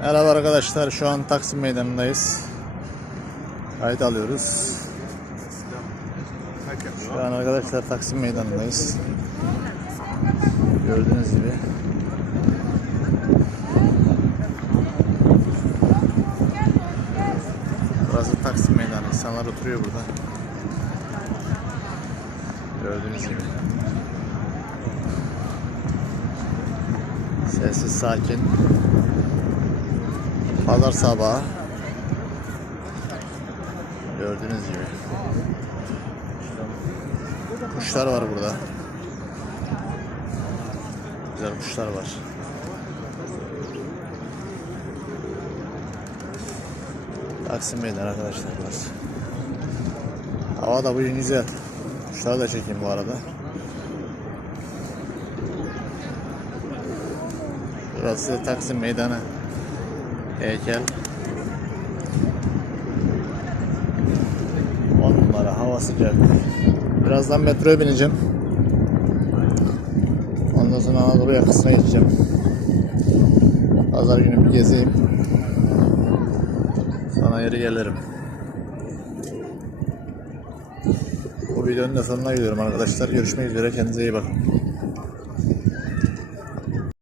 Merhaba arkadaşlar şu an Taksim Meydanı'ndayız. Kayıt alıyoruz. Şu an arkadaşlar Taksim Meydanı'ndayız. Gördüğünüz gibi. Burası Taksim Meydanı. İnsanlar oturuyor burada. Gördüğünüz gibi. Sessiz sakin. Pazar sabahı. Gördüğünüz gibi. Kuşlar var burada. Güzel kuşlar var. Taksim Meydanı arkadaşlar burası. Hava da bugün güzel. Kuşları da çekeyim bu arada. Burası Taksim Meydanı. Heykel. 10 numara hava sıcak. Birazdan metroya bineceğim. Ondan sonra Anadolu yakasına geçeceğim. Pazar günü bir gezeyim. Sonra geri gelirim. Bu videonun da sonuna gidiyorum arkadaşlar. Görüşmek üzere. Kendinize iyi bakın.